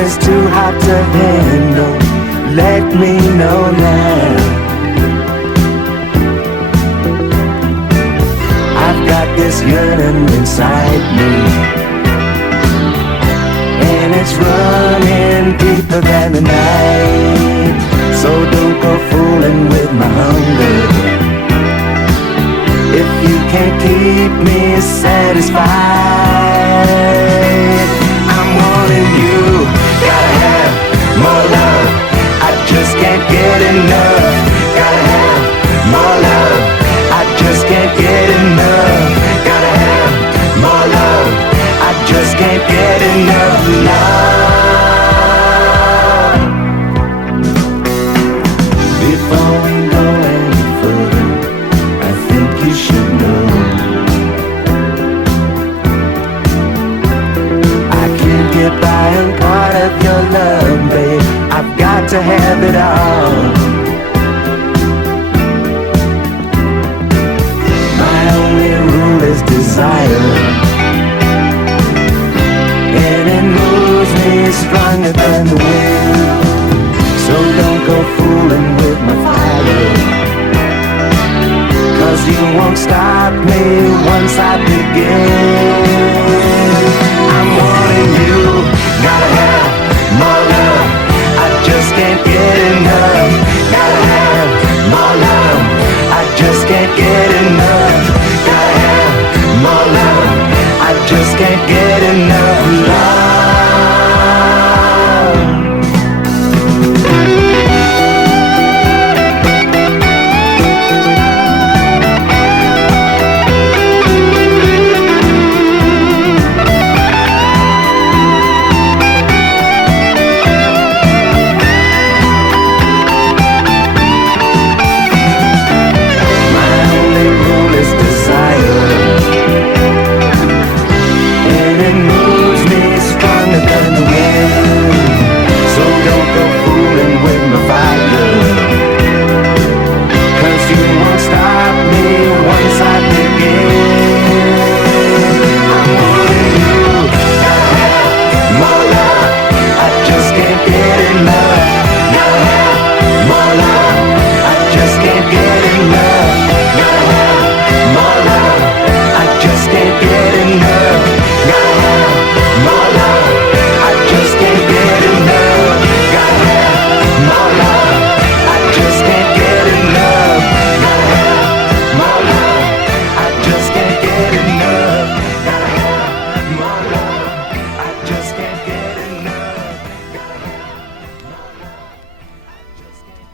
is too hot to handle, let me know now. I've got this yearning inside me, and it's running deeper than the night. So don't go fooling with my hunger. If you can't keep me satisfied, I'm wanting you. Gotta have more love, I just can't get enough. Gotta have more love, I just can't get enough. Gotta have more love, I just can't get enough love. Before we go any further, I think you should know I can't get by on part of your love, babe. I've got to have it all. My only rule is desire, and it moves me stronger than the wind. So don't go fooling with my fire, 'cause you won't stop me once I begin.